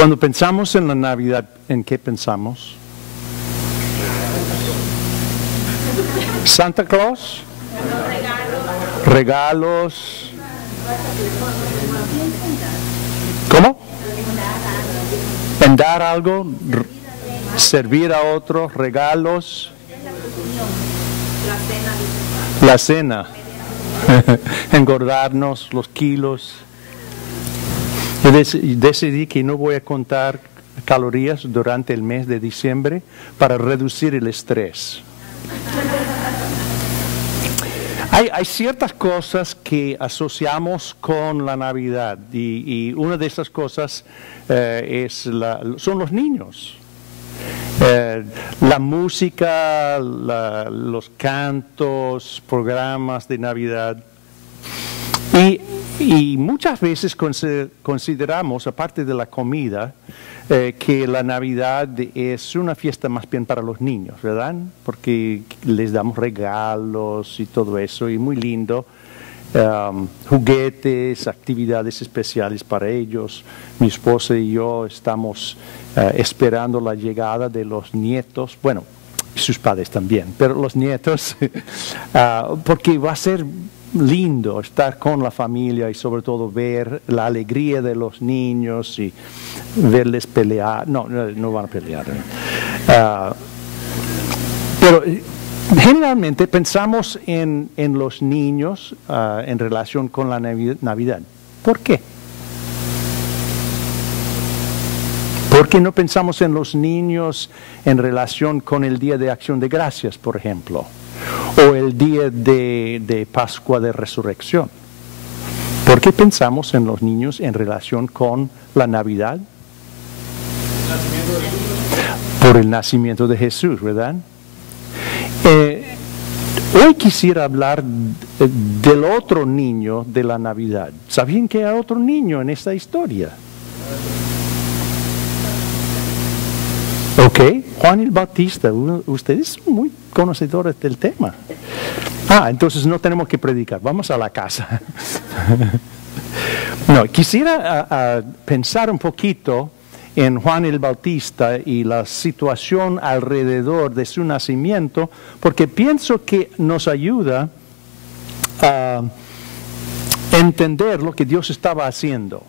Cuando pensamos en la Navidad, ¿en qué pensamos? Santa Claus, regalos. ¿Cómo? En dar algo, servir a otros, regalos. La cena, engordarnos los kilos. Decidí que no voy a contar calorías durante el mes de diciembre para reducir el estrés. Hay ciertas cosas que asociamos con la Navidad y una de esas cosas son los niños. La música, los cantos, programas de Navidad. Y muchas veces consideramos, aparte de la comida, que la Navidad es una fiesta más bien para los niños, ¿verdad? Porque les damos regalos y todo eso, y muy lindo. Juguetes, actividades especiales para ellos. Mi esposa y yo estamos esperando la llegada de los nietos, bueno, sus padres también, pero los nietos, porque va a ser lindo estar con la familia y sobre todo ver la alegría de los niños y verles pelear. No van a pelear. Pero generalmente pensamos en los niños en relación con la Navidad. ¿Por qué? ¿Por qué no pensamos en los niños en relación con el Día de Acción de Gracias, por ejemplo? O el día de Pascua de Resurrección. ¿Por qué pensamos en los niños en relación con la Navidad? Por el nacimiento de Jesús, ¿verdad? Hoy quisiera hablar del otro niño de la Navidad. ¿Sabían que hay otro niño en esta historia? Ok, Juan el Bautista, ustedes son muy conocedores del tema. Entonces no tenemos que predicar, vamos a la casa. No, quisiera pensar un poquito en Juan el Bautista y la situación alrededor de su nacimiento, porque pienso que nos ayuda a entender lo que Dios estaba haciendo.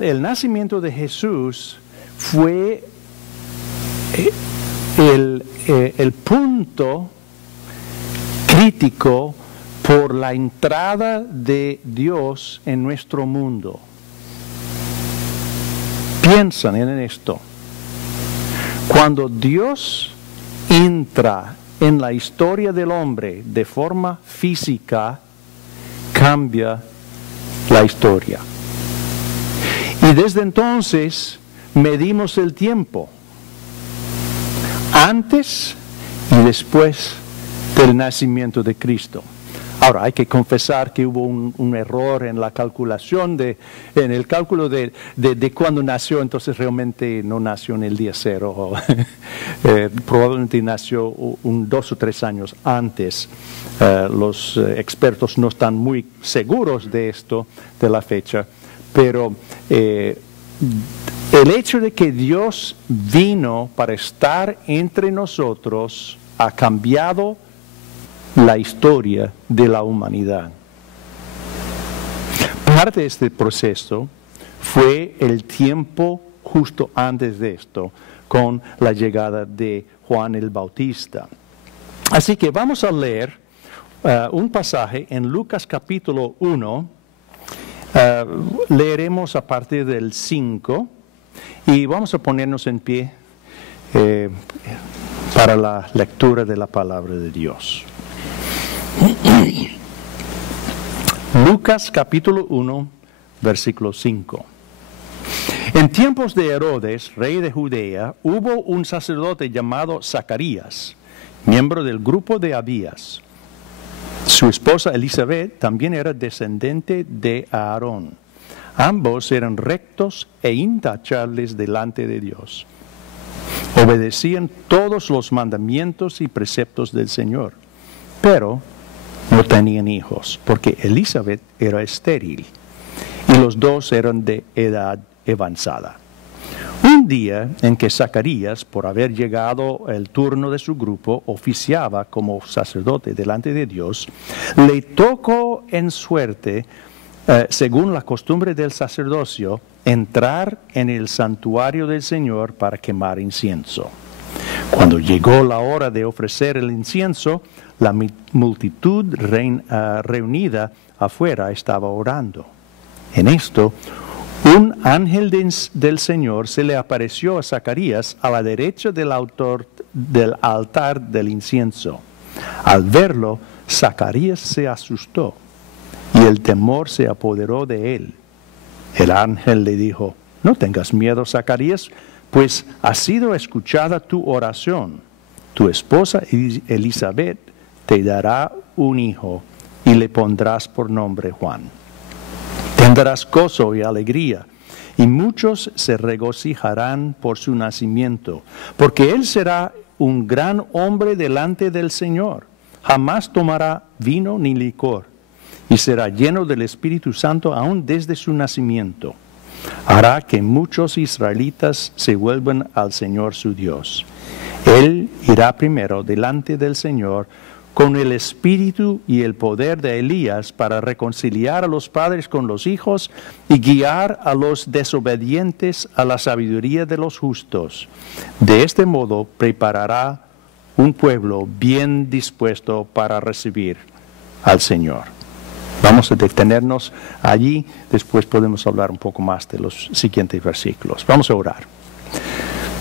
El nacimiento de Jesús fue el punto crítico por la entrada de Dios en nuestro mundo. Piensan en esto. Cuando Dios entra en la historia del hombre de forma física, cambia la historia. Y desde entonces medimos el tiempo, antes y después del nacimiento de Cristo. Ahora, hay que confesar que hubo un error en la calculación, en el cálculo de cuándo nació, entonces realmente no nació en el día cero, probablemente nació 2 o 3 años antes. Los expertos no están muy seguros de esto, de la fecha, pero el hecho de que Dios vino para estar entre nosotros ha cambiado la historia de la humanidad. Parte de este proceso fue el tiempo justo antes de esto, con la llegada de Juan el Bautista. Así que vamos a leer un pasaje en Lucas capítulo 1. Leeremos a partir del 5 y vamos a ponernos en pie para la lectura de la palabra de Dios. Lucas capítulo 1, versículo 5. En tiempos de Herodes, rey de Judea, hubo un sacerdote llamado Zacarías, miembro del grupo de Abías. Su esposa Elizabeth también era descendiente de Aarón. Ambos eran rectos e intachables delante de Dios. Obedecían todos los mandamientos y preceptos del Señor, pero no tenían hijos, porque Elizabeth era estéril y los dos eran de edad avanzada. Un día en que Zacarías, por haber llegado el turno de su grupo, oficiaba como sacerdote delante de Dios, le tocó en suerte, según la costumbre del sacerdocio, entrar en el santuario del Señor para quemar incienso. Cuando llegó la hora de ofrecer el incienso, la multitud reunida afuera estaba orando. En esto, un ángel del Señor se le apareció a Zacarías a la derecha del altar del incienso. Al verlo, Zacarías se asustó y el temor se apoderó de él. El ángel le dijo: no tengas miedo, Zacarías, pues ha sido escuchada tu oración. Tu esposa Elizabeth te dará un hijo y le pondrás por nombre Juan. Tendrás gozo y alegría, y muchos se regocijarán por su nacimiento, porque él será un gran hombre delante del Señor. Jamás tomará vino ni licor, y será lleno del Espíritu Santo aún desde su nacimiento. Hará que muchos israelitas se vuelvan al Señor su Dios. Él irá primero delante del Señor con el espíritu y el poder de Elías para reconciliar a los padres con los hijos y guiar a los desobedientes a la sabiduría de los justos. De este modo preparará un pueblo bien dispuesto para recibir al Señor. Vamos a detenernos allí, después podemos hablar un poco más de los siguientes versículos. Vamos a orar.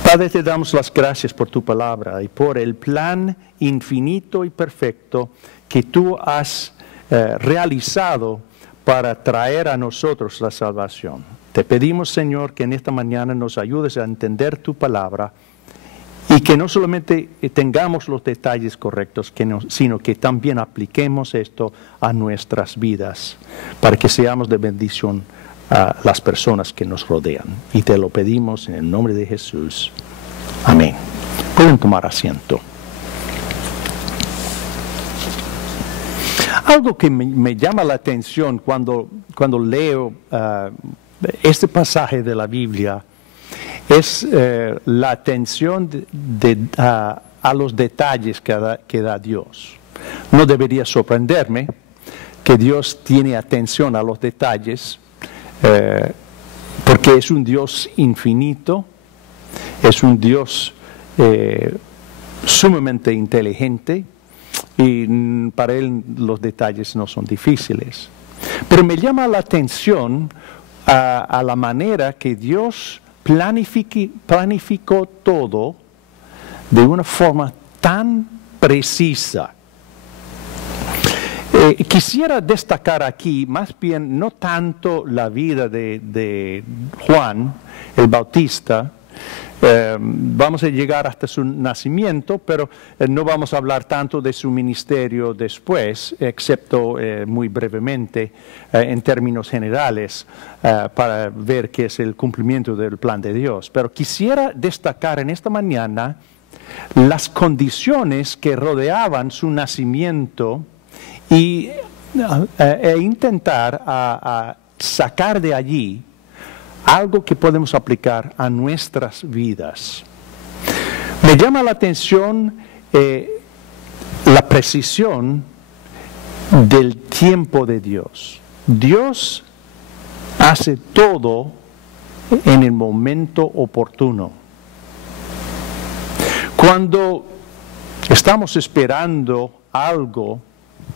Padre, te damos las gracias por tu palabra y por el plan infinito y perfecto que tú has realizado para traer a nosotros la salvación. Te pedimos, Señor, que en esta mañana nos ayudes a entender tu palabra y que no solamente tengamos los detalles correctos, sino que también apliquemos esto a nuestras vidas para que seamos de bendición a las personas que nos rodean. Y te lo pedimos en el nombre de Jesús. Amén. Pueden tomar asiento. Algo que me llama la atención cuando leo este pasaje de la Biblia es la atención a los detalles que da Dios. No debería sorprenderme que Dios tiene atención a los detalles, porque es un Dios infinito, es un Dios sumamente inteligente y para Él los detalles no son difíciles. Pero me llama la atención a la manera que Dios planificó todo de una forma tan precisa. Quisiera destacar aquí, más bien, no tanto la vida de Juan el Bautista. Vamos a llegar hasta su nacimiento, pero no vamos a hablar tanto de su ministerio después, excepto muy brevemente en términos generales, para ver qué es el cumplimiento del plan de Dios. Pero quisiera destacar en esta mañana las condiciones que rodeaban su nacimiento e intentar a sacar de allí algo que podemos aplicar a nuestras vidas. Me llama la atención la precisión del tiempo de Dios. Dios hace todo en el momento oportuno. Cuando estamos esperando algo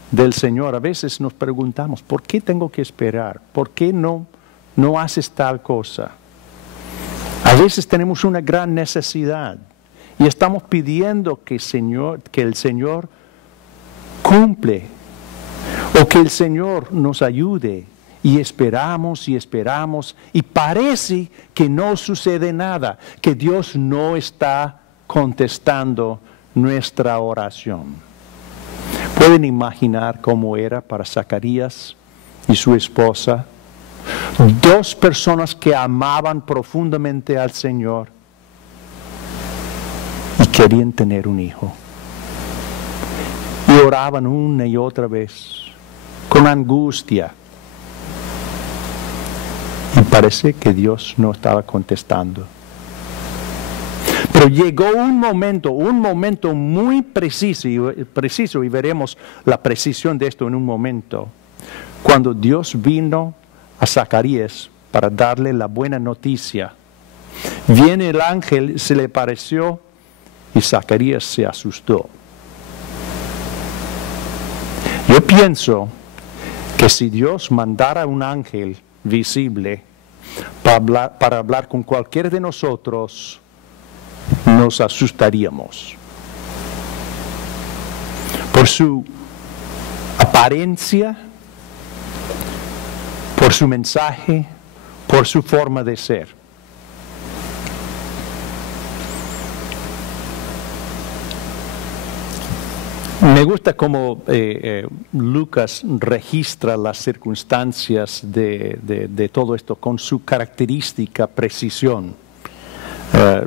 del Señor, a veces nos preguntamos, ¿por qué tengo que esperar? ¿Por qué no haces tal cosa? A veces tenemos una gran necesidad y estamos pidiendo que el Señor cumple o que el Señor nos ayude y esperamos y parece que no sucede nada, que Dios no está contestando nuestra oración. ¿Pueden imaginar cómo era para Zacarías y su esposa? Dos personas que amaban profundamente al Señor y querían tener un hijo. Y oraban una y otra vez, con angustia. Y parece que Dios no estaba contestando. Pero llegó un momento muy preciso, y veremos la precisión de esto en un momento, cuando Dios vino a Zacarías para darle la buena noticia. Viene el ángel, se le pareció, y Zacarías se asustó. Yo pienso que si Dios mandara un ángel visible para hablar con cualquiera de nosotros, nos asustaríamos. Por su apariencia, por su mensaje, por su forma de ser. Me gusta cómo Lucas registra las circunstancias de todo esto con su característica precisión.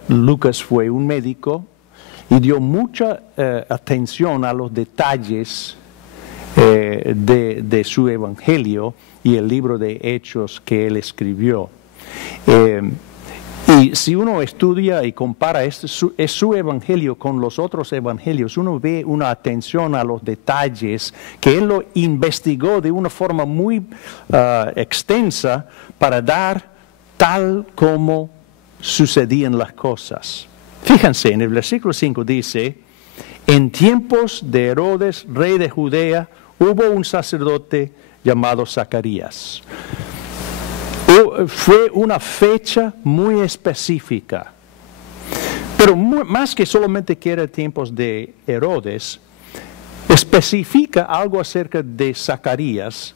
Lucas fue un médico y dio mucha atención a los detalles de su evangelio y el libro de Hechos que él escribió. Y si uno estudia y compara su evangelio con los otros evangelios, uno ve una atención a los detalles que él lo investigó de una forma muy extensa para dar tal como sucedían las cosas. Fíjense, en el versículo 5 dice: en tiempos de Herodes, rey de Judea, hubo un sacerdote llamado Zacarías. Fue una fecha muy específica. Pero más que solamente que era tiempos de Herodes, especifica algo acerca de Zacarías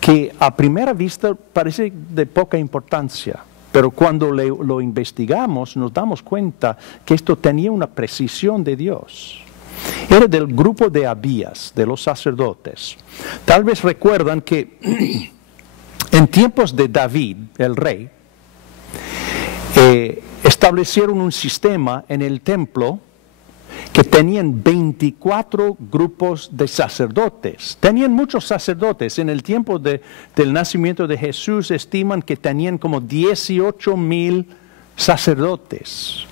que a primera vista parece de poca importancia. Pero cuando lo investigamos nos damos cuenta que esto tenía una precisión de Dios. Era del grupo de Abías, de los sacerdotes. Tal vez recuerdan que en tiempos de David, el rey, establecieron un sistema en el templo que tenían 24 grupos de sacerdotes. Tenían muchos sacerdotes. En el tiempo del nacimiento de Jesús estiman que tenían como 18,000 sacerdotes.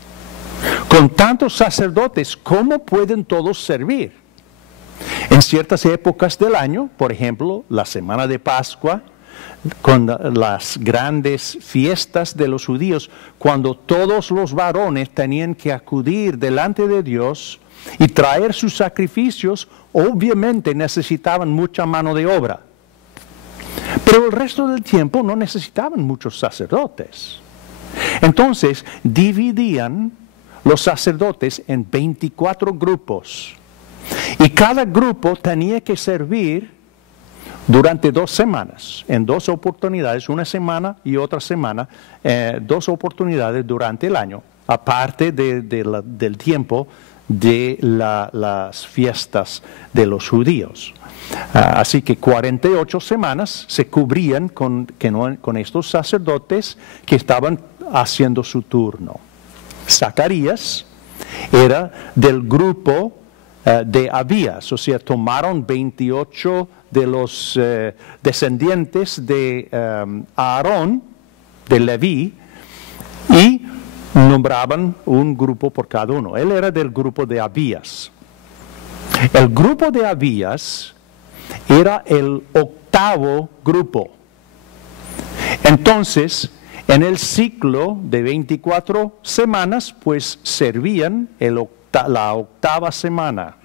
Con tantos sacerdotes, ¿cómo pueden todos servir? En ciertas épocas del año, por ejemplo, la semana de Pascua, con las grandes fiestas de los judíos, cuando todos los varones tenían que acudir delante de Dios y traer sus sacrificios, obviamente necesitaban mucha mano de obra. Pero el resto del tiempo no necesitaban muchos sacerdotes. Entonces dividían los sacerdotes en 24 grupos. Y cada grupo tenía que servir durante 2 semanas, en 2 oportunidades, una semana y otra semana, 2 oportunidades durante el año, aparte del tiempo de las fiestas de los judíos. Así que 48 semanas se cubrían con estos sacerdotes que estaban haciendo su turno. Zacarías era del grupo de Abías, o sea, tomaron 28 de los descendientes de Aarón, de Leví, y nombraban un grupo por cada uno. Él era del grupo de Abías. El grupo de Abías era el 8º grupo. Entonces, en el ciclo de 24 semanas, pues servían la 8ª semana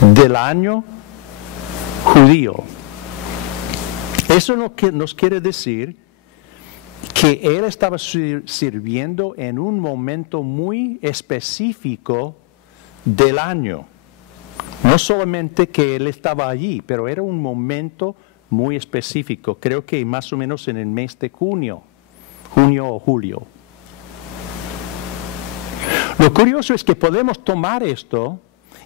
del año judío. Eso nos quiere decir que él estaba sirviendo en un momento muy específico del año. No solamente que él estaba allí, pero era un momento muy específico. Creo que más o menos en el mes de junio o julio. Lo curioso es que podemos tomar esto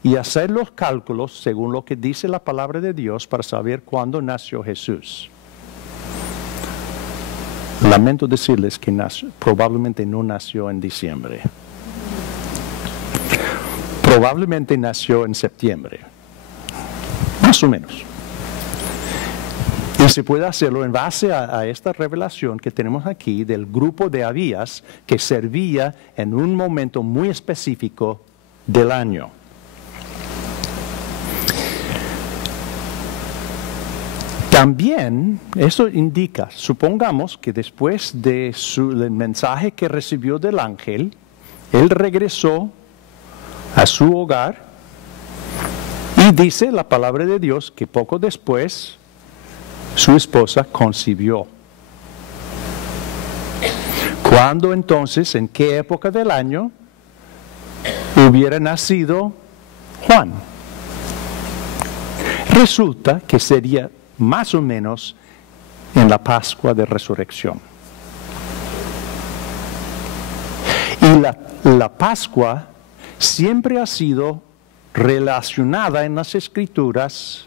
y hacer los cálculos según lo que dice la palabra de Dios para saber cuándo nació Jesús. Lamento decirles que probablemente no nació en diciembre. Probablemente nació en septiembre. Más o menos. Y se puede hacerlo en base a esta revelación que tenemos aquí del grupo de Abías que servía en un momento muy específico del año. También eso indica, supongamos que después del mensaje que recibió del ángel, él regresó a su hogar y dice la palabra de Dios que poco después su esposa concibió. ¿Cuándo entonces, en qué época del año hubiera nacido Juan? Resulta que sería más o menos en la Pascua de Resurrección. Y la Pascua siempre ha sido relacionada en las Escrituras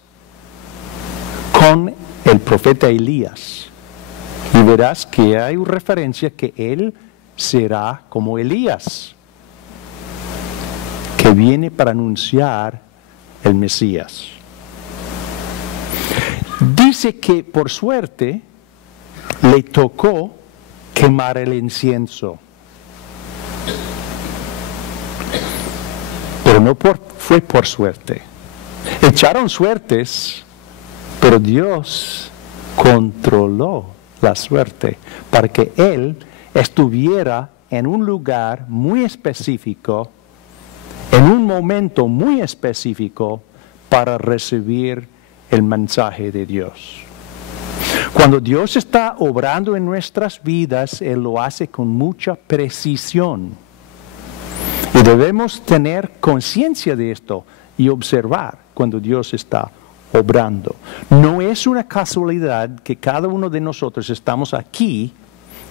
con el profeta Elías. Y verás que hay una referencia que él será como Elías, que viene para anunciar el Mesías. Dice que por suerte le tocó quemar el incienso. Pero no fue por suerte. Echaron suertes, pero Dios controló la suerte para que él estuviera en un lugar muy específico, en un momento muy específico para recibir el mensaje de Dios. Cuando Dios está obrando en nuestras vidas, Él lo hace con mucha precisión. Y debemos tener conciencia de esto y observar cuando Dios está obrando. No es una casualidad que cada uno de nosotros estamos aquí,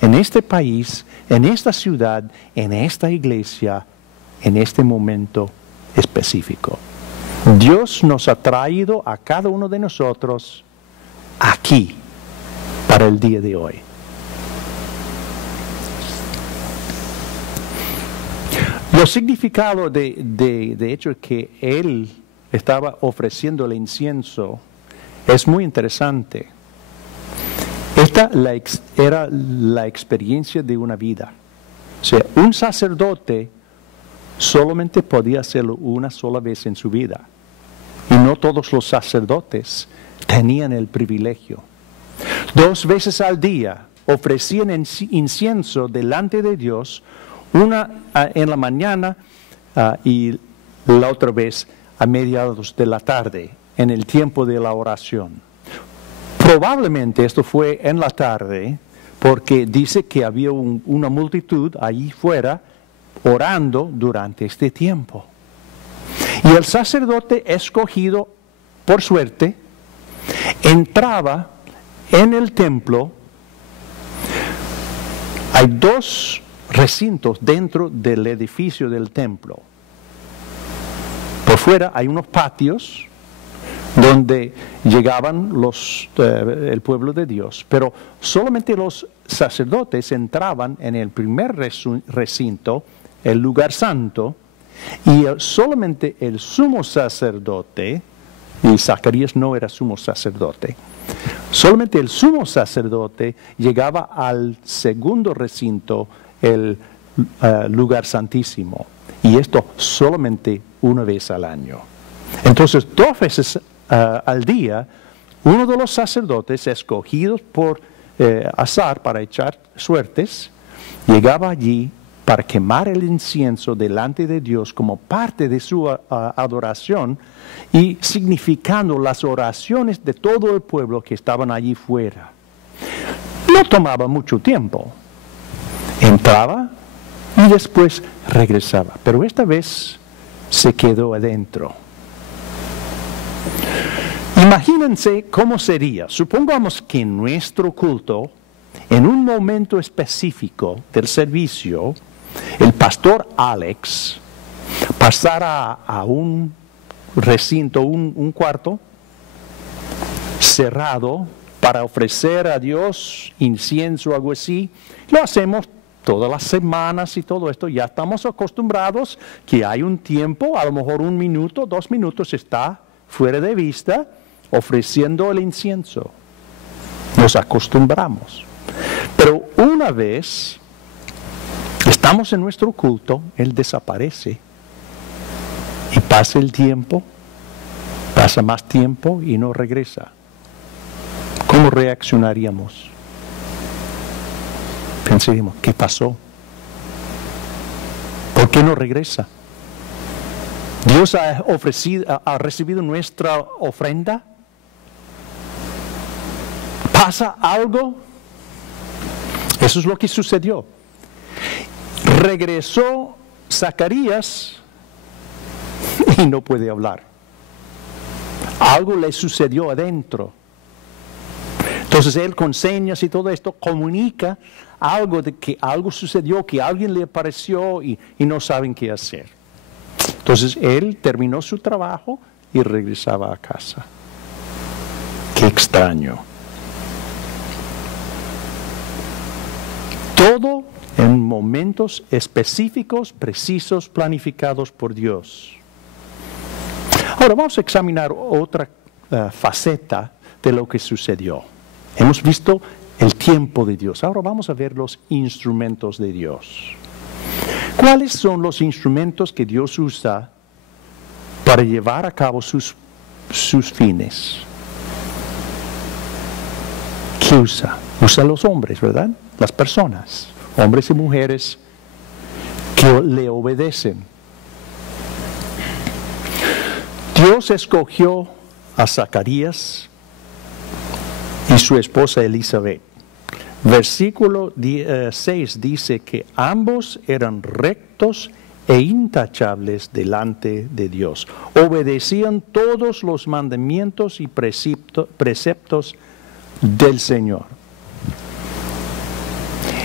en este país, en esta ciudad, en esta iglesia, en este momento específico. Dios nos ha traído a cada uno de nosotros aquí para el día de hoy. Lo significado de hecho que Él estaba ofreciendo el incienso es muy interesante. Esta era la experiencia de una vida. O sea, un sacerdote solamente podía hacerlo una sola vez en su vida. Y no todos los sacerdotes tenían el privilegio. 2 veces al día ofrecían incienso delante de Dios, una en la mañana y la otra vez a mediados de la tarde, en el tiempo de la oración. Probablemente esto fue en la tarde, porque dice que había una multitud allí fuera orando durante este tiempo. Y el sacerdote escogido por suerte entraba en el templo. Hay 2 recintos dentro del edificio del templo. Por fuera hay unos patios donde llegaban el pueblo de Dios, pero solamente los sacerdotes entraban en el primer recinto, el lugar santo, y solamente el sumo sacerdote, y Zacarías no era sumo sacerdote, solamente el sumo sacerdote llegaba al segundo recinto, el lugar santísimo, y esto solamente una vez al año. Entonces, 2 veces al día, uno de los sacerdotes escogidos por azar para echar suertes, llegaba allí para quemar el incienso delante de Dios como parte de su adoración y significando las oraciones de todo el pueblo que estaban allí fuera. No tomaba mucho tiempo. Entraba y después regresaba, pero esta vez se quedó adentro. Imagínense cómo sería. Supongamos que en nuestro culto, en un momento específico del servicio, el pastor Alex pasara a un recinto, un cuarto cerrado para ofrecer a Dios incienso o algo así. Lo hacemos todas las semanas y todo esto. Ya estamos acostumbrados que hay un tiempo, a lo mejor 1 minuto, 2 minutos está fuera de vista ofreciendo el incienso. Nos acostumbramos. Pero una vez estamos en nuestro culto, Él desaparece. Y pasa el tiempo, pasa más tiempo y no regresa. ¿Cómo reaccionaríamos? Pensaríamos, ¿qué pasó? ¿Por qué no regresa? ¿Dios ha recibido nuestra ofrenda? ¿Pasa algo? Eso es lo que sucedió. Regresó Zacarías y no puede hablar. Algo le sucedió adentro. Entonces él con señas y todo esto comunica algo de que algo sucedió, que alguien le apareció y no saben qué hacer. Entonces él terminó su trabajo y regresaba a casa. Qué extraño. Todo en momentos específicos, precisos, planificados por Dios. Ahora vamos a examinar otra faceta de lo que sucedió. Hemos visto el tiempo de Dios. Ahora vamos a ver los instrumentos de Dios. ¿Cuáles son los instrumentos que Dios usa para llevar a cabo sus fines? ¿Qué usa? Usa a los hombres, ¿verdad? Las personas, hombres y mujeres que le obedecen. Dios escogió a Zacarías y su esposa Elizabeth. Versículo 6 dice que ambos eran rectos e intachables delante de Dios. Obedecían todos los mandamientos y preceptos del Señor.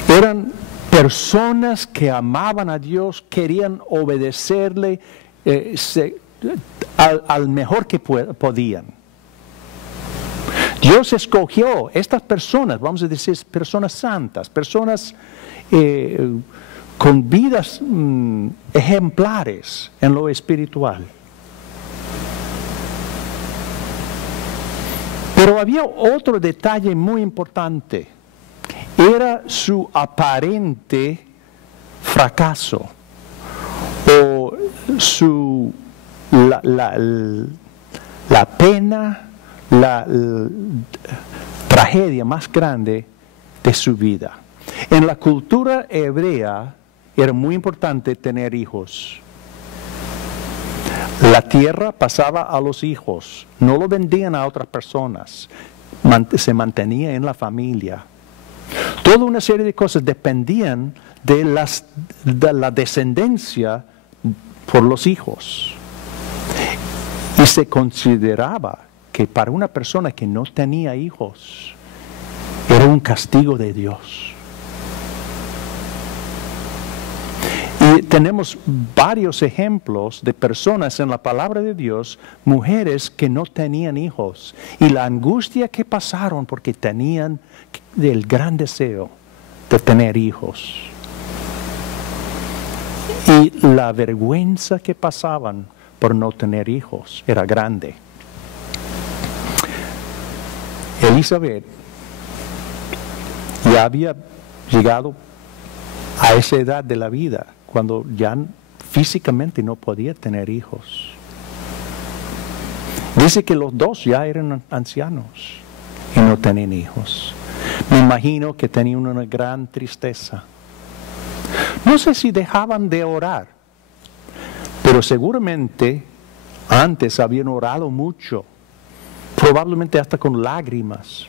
Eran personas que amaban a Dios, querían obedecerle al mejor que podían. Dios escogió estas personas, vamos a decir, personas santas, personas con vidas ejemplares en lo espiritual. Pero había otro detalle muy importante. Era su aparente fracaso o la pena, la tragedia más grande de su vida. En la cultura hebrea era muy importante tener hijos. La tierra pasaba a los hijos, no lo vendían a otras personas, se mantenía en la familia. Toda una serie de cosas dependían de la descendencia por los hijos. Y se consideraba que para una persona que no tenía hijos, era un castigo de Dios. Y tenemos varios ejemplos de personas en la palabra de Dios, mujeres que no tenían hijos, y la angustia que pasaron porque tenían el gran deseo de tener hijos. Y la vergüenza que pasaban por no tener hijos era grande. Elizabeth ya había llegado a esa edad de la vida cuando ya físicamente no podía tener hijos. Dice que los dos ya eran ancianos y no tenían hijos. Me imagino que tenían una gran tristeza. No sé si dejaban de orar, pero seguramente antes habían orado mucho, probablemente hasta con lágrimas,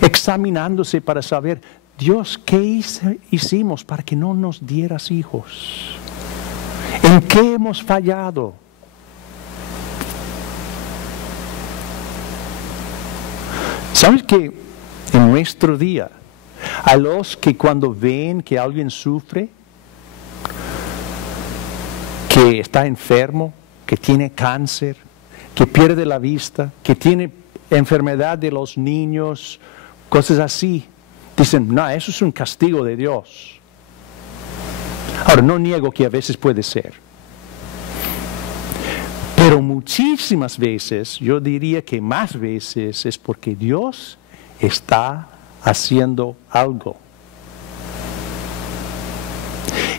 examinándose para saber, Dios, ¿qué hicimos para que no nos dieras hijos? ¿En qué hemos fallado? ¿Sabes que en nuestro día, a los que cuando ven que alguien sufre, que está enfermo, que tiene cáncer, que pierde la vista, que tiene enfermedad de los niños, cosas así, dicen, no, eso es un castigo de Dios. Ahora, no niego que a veces puede ser. Pero muchísimas veces, yo diría que más veces, es porque Dios está haciendo algo.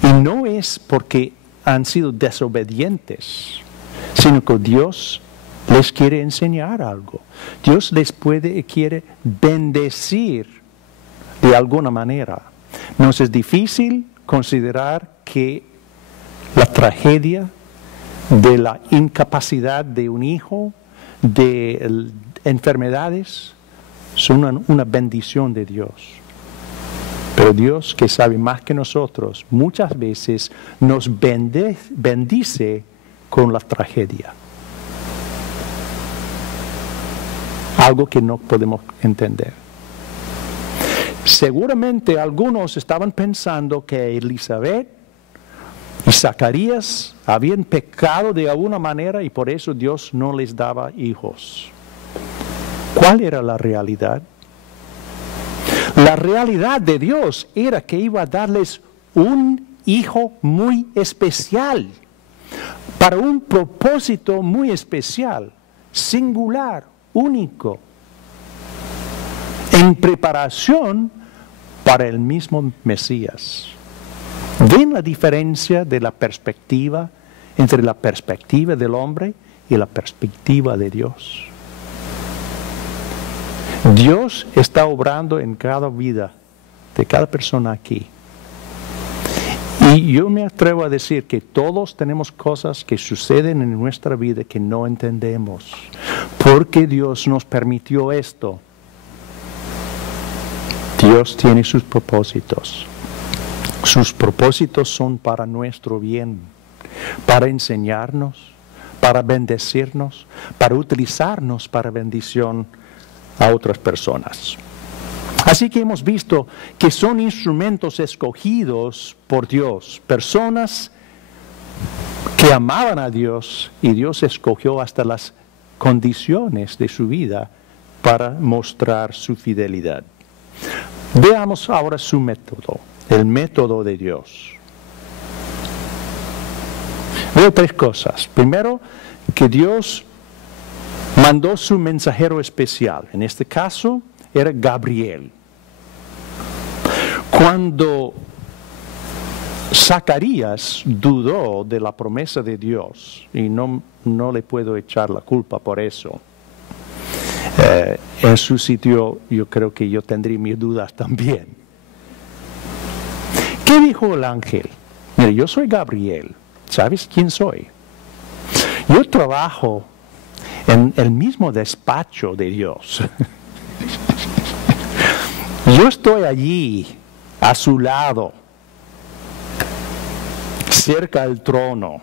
Y no es porque han sido desobedientes, sino que Dios les quiere enseñar algo. Dios les quiere bendecir de alguna manera. Nos es difícil considerar que la tragedia de la incapacidad de un hijo, de enfermedades, son una bendición de Dios. Pero Dios, que sabe más que nosotros, muchas veces nos bendice con la tragedia. Algo que no podemos entender. Seguramente algunos estaban pensando que Elizabeth y Zacarías habían pecado de alguna manera y por eso Dios no les daba hijos. ¿Cuál era la realidad? La realidad de Dios era que iba a darles un hijo muy especial, para un propósito muy especial, singular, único, en preparación para el mismo Mesías. ¿Ven la diferencia de la perspectiva entre la perspectiva del hombre y la perspectiva de Dios? Dios está obrando en cada vida de cada persona aquí. Y yo me atrevo a decir que todos tenemos cosas que suceden en nuestra vida que no entendemos. Porque Dios nos permitió esto. Dios tiene sus propósitos. Sus propósitos son para nuestro bien, para enseñarnos, para bendecirnos, para utilizarnos para bendición a otras personas. Así que hemos visto que son instrumentos escogidos por Dios, personas que amaban a Dios y Dios escogió hasta las condiciones de su vida para mostrar su fidelidad. Veamos ahora su método, el método de Dios. Veo tres cosas. Primero, que Dios mandó su mensajero especial. En este caso era Gabriel. Cuando Zacarías dudó de la promesa de Dios, y no le puedo echar la culpa por eso, en su sitio yo creo que yo tendría mis dudas también. ¿Qué dijo el ángel? Mire, yo soy Gabriel. ¿Sabes quién soy? Yo trabajo en el mismo despacho de Dios. Yo estoy allí, a su lado, cerca del trono.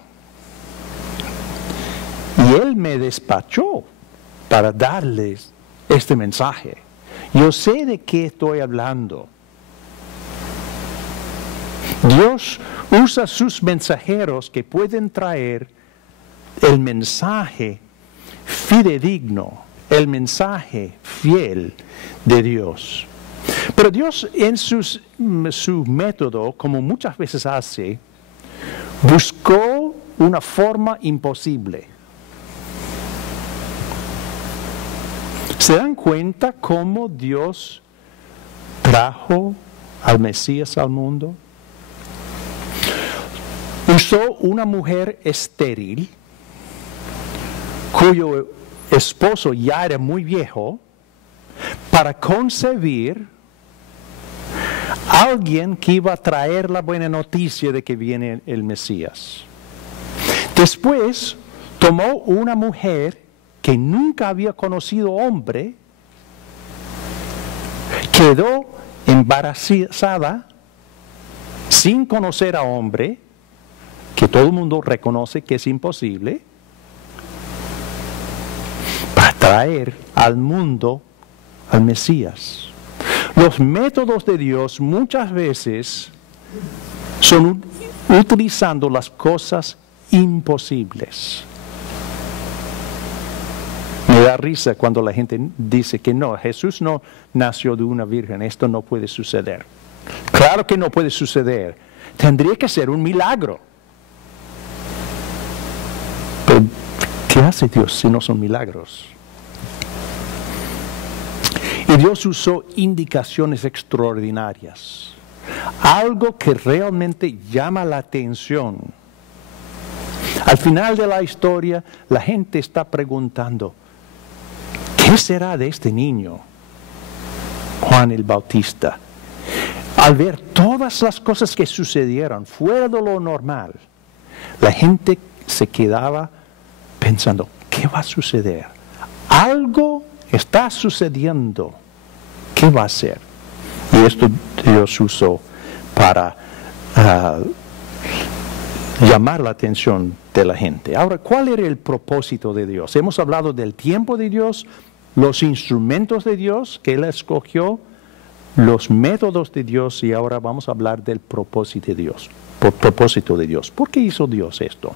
Y Él me despachó para darles este mensaje. Yo sé de qué estoy hablando. Dios usa sus mensajeros que pueden traer el mensaje fidedigno, el mensaje fiel de Dios. Pero Dios en su método, como muchas veces hace, buscó una forma imposible. ¿Se dan cuenta cómo Dios trajo al Mesías al mundo? Usó una mujer estéril, cuyo esposo ya era muy viejo, para concebir a alguien que iba a traer la buena noticia de que viene el Mesías. Después tomó una mujer que nunca había conocido hombre, quedó embarazada sin conocer a hombre, que todo el mundo reconoce que es imposible, para traer al mundo al Mesías. Los métodos de Dios muchas veces son utilizando las cosas imposibles. Me da risa cuando la gente dice que no, Jesús no nació de una virgen, esto no puede suceder. Claro que no puede suceder, tendría que ser un milagro. Pero, ¿qué hace Dios si no son milagros? Y Y Dios usó indicaciones extraordinarias. Algo que realmente llama la atención. Al final de la historia, la gente está preguntando, ¿qué será de este niño, Juan el Bautista? Al ver todas las cosas que sucedieron fuera de lo normal, la gente se quedaba pensando, ¿qué va a suceder? Algo está sucediendo. ¿Qué va a ser? Y esto Dios usó para llamar la atención de la gente. Ahora, ¿cuál era el propósito de Dios? Hemos hablado del tiempo de Dios, los instrumentos de Dios que Él escogió, los métodos de Dios, y ahora vamos a hablar del propósito de Dios. ¿Por qué hizo Dios esto?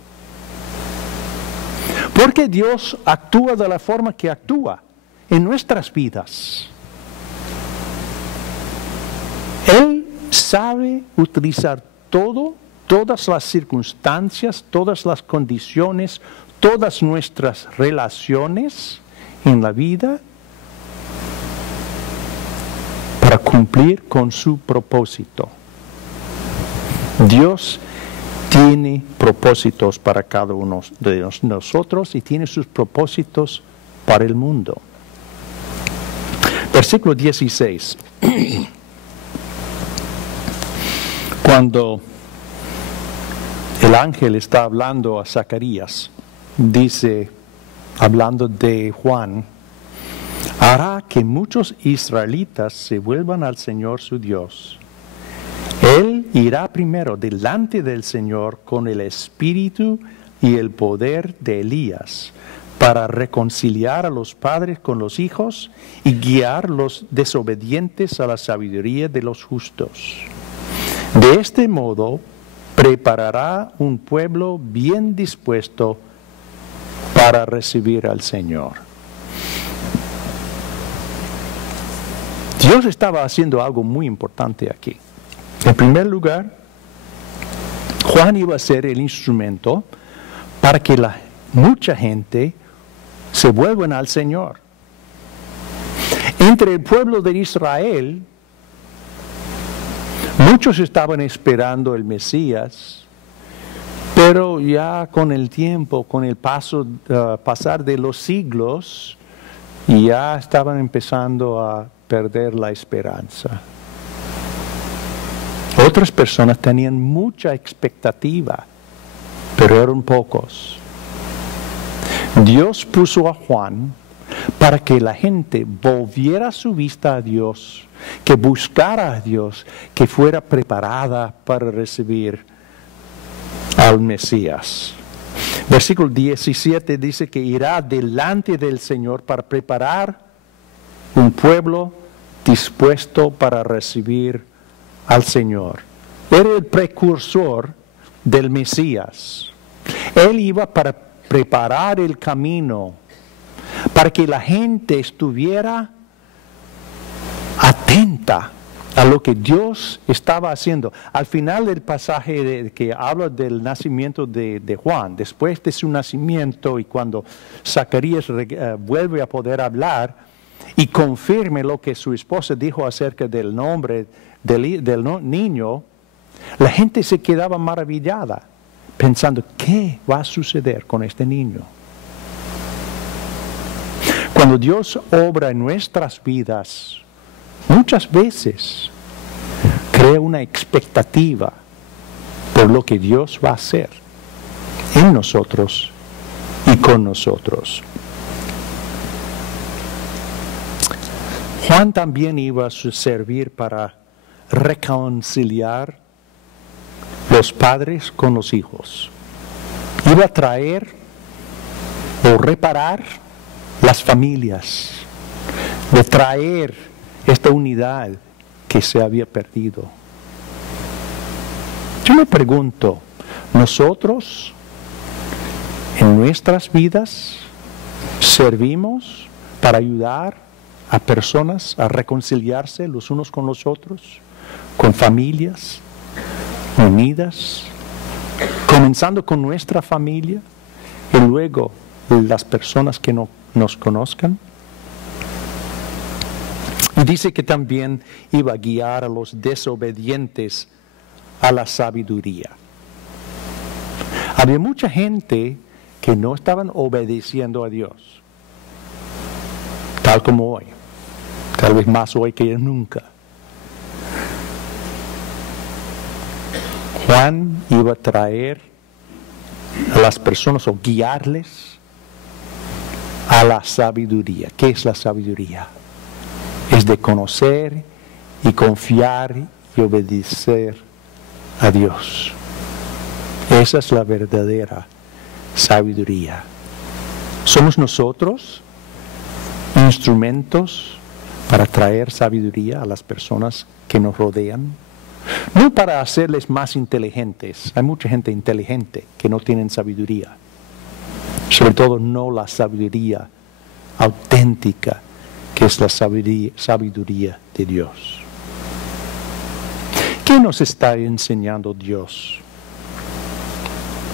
Porque Dios actúa de la forma que actúa en nuestras vidas. Él sabe utilizar todas las circunstancias, todas las condiciones, todas nuestras relaciones en la vida para cumplir con su propósito. Dios tiene propósitos para cada uno de nosotros y tiene sus propósitos para el mundo. Versículo 16. Cuando el ángel está hablando a Zacarías, dice, hablando de Juan, hará que muchos israelitas se vuelvan al Señor su Dios. Él irá primero delante del Señor con el espíritu y el poder de Elías, para reconciliar a los padres con los hijos y guiar los desobedientes a la sabiduría de los justos. De este modo, preparará un pueblo bien dispuesto para recibir al Señor. Dios estaba haciendo algo muy importante aquí. En primer lugar, Juan iba a ser el instrumento para que mucha gente se vuelvan al Señor. Entre el pueblo de Israel, muchos estaban esperando el Mesías, pero ya con el tiempo, con el pasar de los siglos, ya estaban empezando a perder la esperanza. Otras personas tenían mucha expectativa, pero eran pocos. Dios puso a Juan para que la gente volviera su vista a Dios, que buscara a Dios, que fuera preparada para recibir al Mesías. Versículo 17 dice que irá delante del Señor para preparar un pueblo dispuesto para recibir al Señor. Era el precursor del Mesías. Él iba para preparar el camino, para que la gente estuviera atenta a lo que Dios estaba haciendo. Al final del pasaje que habla del nacimiento de Juan, después de su nacimiento y cuando Zacarías vuelve a poder hablar y confirme lo que su esposa dijo acerca del nombre del niño, la gente se quedaba maravillada, pensando, ¿qué va a suceder con este niño? Cuando Dios obra en nuestras vidas, muchas veces crea una expectativa por lo que Dios va a hacer en nosotros y con nosotros. Juan también iba a servir para reconciliar los padres con los hijos. Iba a traer o reparar las familias, de traer esta unidad que se había perdido. Yo me pregunto, ¿nosotros en nuestras vidas servimos para ayudar a personas a reconciliarse los unos con los otros, con familias unidas, comenzando con nuestra familia y luego las personas que no nos conozcan? Y dice que también iba a guiar a los desobedientes a la sabiduría. Había mucha gente que no estaban obedeciendo a Dios, tal como hoy, tal vez más hoy que nunca. Juan iba a traer a las personas o guiarles a la sabiduría. ¿Qué es la sabiduría? Es de conocer y confiar y obedecer a Dios. Esa es la verdadera sabiduría. ¿Somos nosotros instrumentos para traer sabiduría a las personas que nos rodean? No para hacerles más inteligentes. Hay mucha gente inteligente que no tienen sabiduría. Sobre todo no la sabiduría auténtica, que es la sabiduría de Dios. ¿Qué nos está enseñando Dios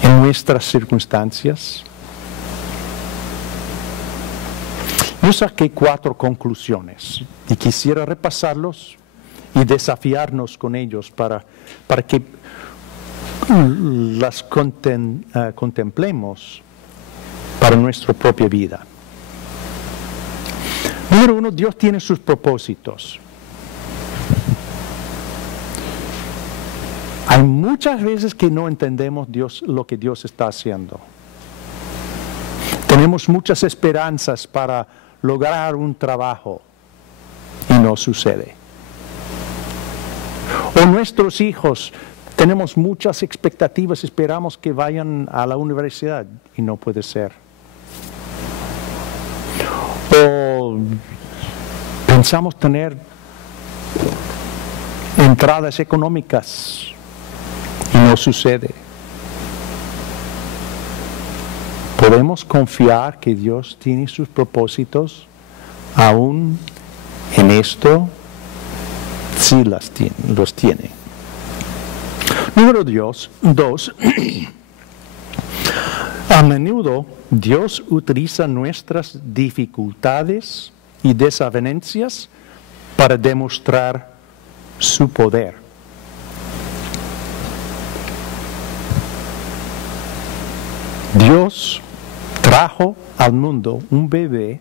en nuestras circunstancias? Yo saqué 4 conclusiones y quisiera repasarlos y desafiarnos con ellos para que las contemplemos para nuestra propia vida. Número 1, Dios tiene sus propósitos. Hay muchas veces que no entendemos lo que Dios está haciendo. Tenemos muchas esperanzas para lograr un trabajo y no sucede. O nuestros hijos, tenemos muchas expectativas, esperamos que vayan a la universidad y no puede ser. O pensamos tener entradas económicas y no sucede. Podemos confiar que Dios tiene sus propósitos aún en esto. Sí los tiene. Número 2. A menudo Dios utiliza nuestras dificultades y desavenencias para demostrar su poder. Dios trajo al mundo un bebé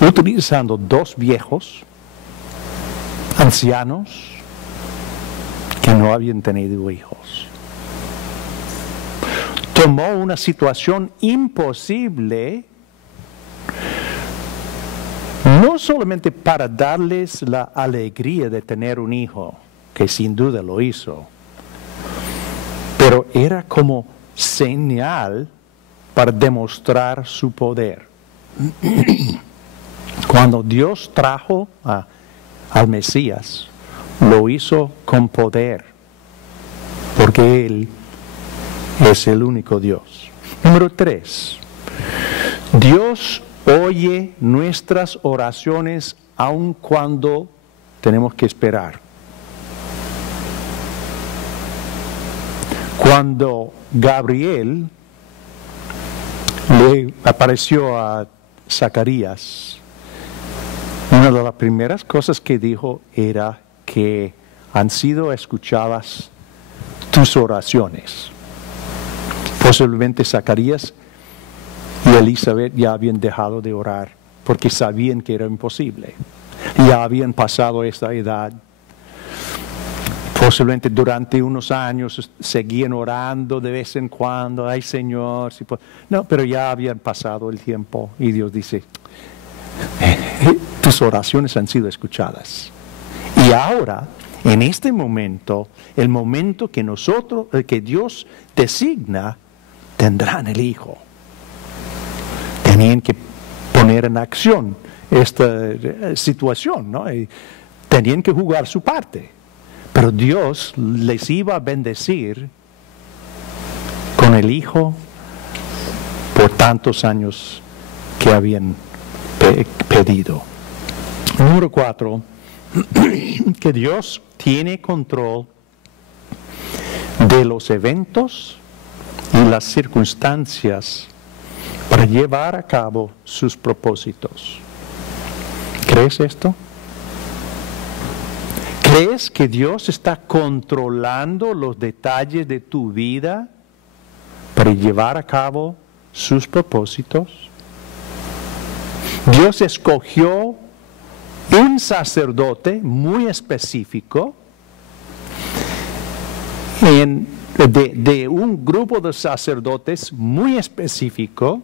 utilizando 2 viejos ancianos que no habían tenido hijos. Tomó una situación imposible, no solamente para darles la alegría de tener un hijo, que sin duda lo hizo, pero era como señal para demostrar su poder. Cuando Dios trajo al Mesías, lo hizo con poder, porque Él es el único Dios. Número 3. Dios oye nuestras oraciones aun cuando tenemos que esperar. Cuando Gabriel le apareció a Zacarías, una de las primeras cosas que dijo era que han sido escuchadas tus oraciones. Posiblemente Zacarías y Elizabeth ya habían dejado de orar porque sabían que era imposible. Ya habían pasado esta edad. Posiblemente durante unos años seguían orando de vez en cuando. Ay, Señor. No, pero ya habían pasado el tiempo y Dios dice, tus oraciones han sido escuchadas. Y ahora, en este momento, el momento que Dios designa, tendrán el hijo. Tenían que poner en acción esta situación, ¿no? Y tenían que jugar su parte. Pero Dios les iba a bendecir con el hijo por tantos años que habían pedido. Número 4, que Dios tiene control de los eventos y las circunstancias para llevar a cabo sus propósitos. ¿Crees esto? ¿Crees que Dios está controlando los detalles de tu vida para llevar a cabo sus propósitos? Dios escogió un sacerdote muy específico de un grupo de sacerdotes muy específico,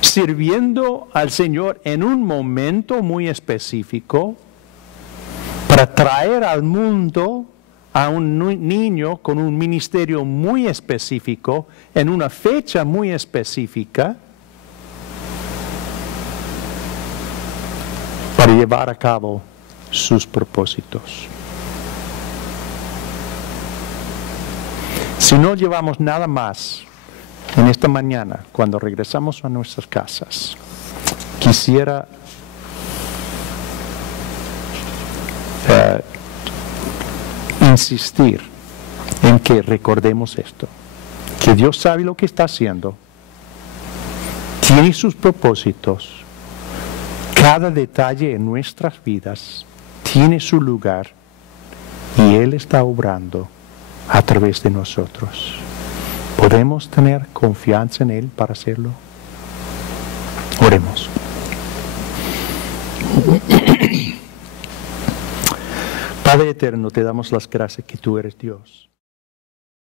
sirviendo al Señor en un momento muy específico, para traer al mundo a un niño con un ministerio muy específico, en una fecha muy específica, para llevar a cabo sus propósitos. Si no llevamos nada más en esta mañana, cuando regresamos a nuestras casas, quisiera insistir en que recordemos esto, que Dios sabe lo que está haciendo, tiene sus propósitos, cada detalle en nuestras vidas tiene su lugar y Él está obrando a través de nosotros. ¿Podemos tener confianza en Él para hacerlo? Oremos. Padre eterno, te damos las gracias que tú eres Dios.